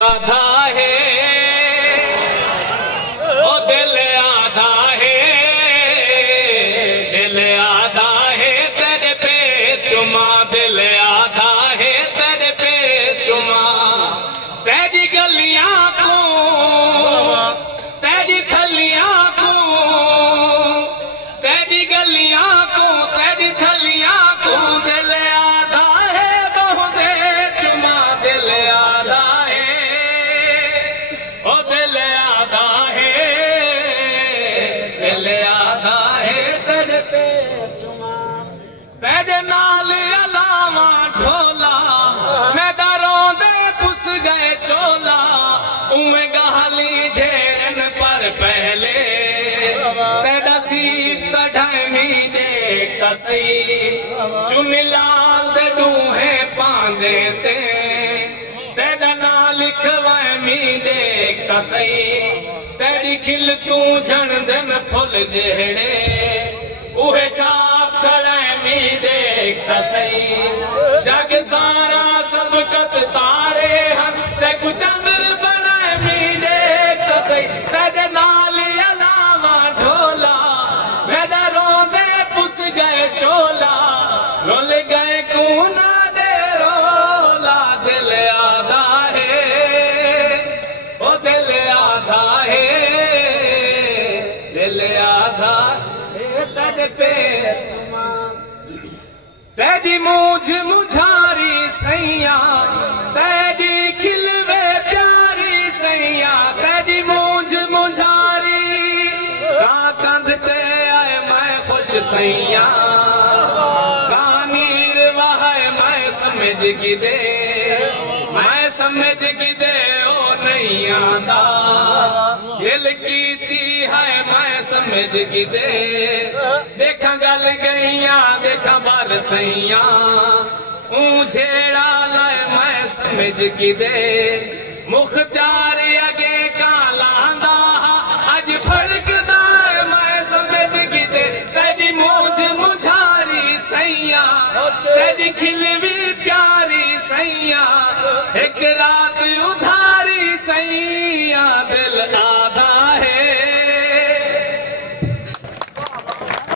आधा है ओ दिल आधा है, दिल आधा है तेरे पे चुमा, दिल आधा है तेरे पे चुमा। तेरी गलियां को तेरी थलियां को, तेरी गलियां को तेरी थलियां को, दिल आधा है बहु दे चुमा, दिल आधा है ओ दिल आधा है, दिल आधा है तेरे पे चुमा। तेरे नाल अलावा ढोला मैं डरों दे पुस गए चोला, उमे गहाली ढेरन पर पहले तेरा सीप कढ़ाई दे कसई, चुनी लाल दे डूहे पांदे ते तेरा ना लिखवाए मी दे कसई। तेरी खिल तू झण दिन फुल जेड़े उहे छाप खड़े मी दे कसई। जग सारा सब कत तारे हम ते कु चंद्र बनाए मी दे कसई। तेरे नाल अलावा ढोला मेरा रोंदे पुस गए चोला, रोल गए कूना दे रोला, दिल आधा है ओ दिल आधा है, दिल आधा है तेरे पे चुमा। तेरी मूझ मुझारी सैया, तेरी खिलवे प्यारी सैया, तेरी मूझ मुझारी का कंध पे आए मैं खुश थैया, कानीर वहाए मैं समझ गिदे, मैं समझ गिदे ओ नहीं आंदा, दिल कीती है मैं समझ गिदे। देखा गल गईया देखा बार थैया, झेड़ा लाए मैं समझ गिदे। मुख्तार अगे का लांदा अज फड़कदा मैं समझ गिदे। तेरी मूझ मुझारी सैया, तेरी खिलवी प्यारी सैया, एक रात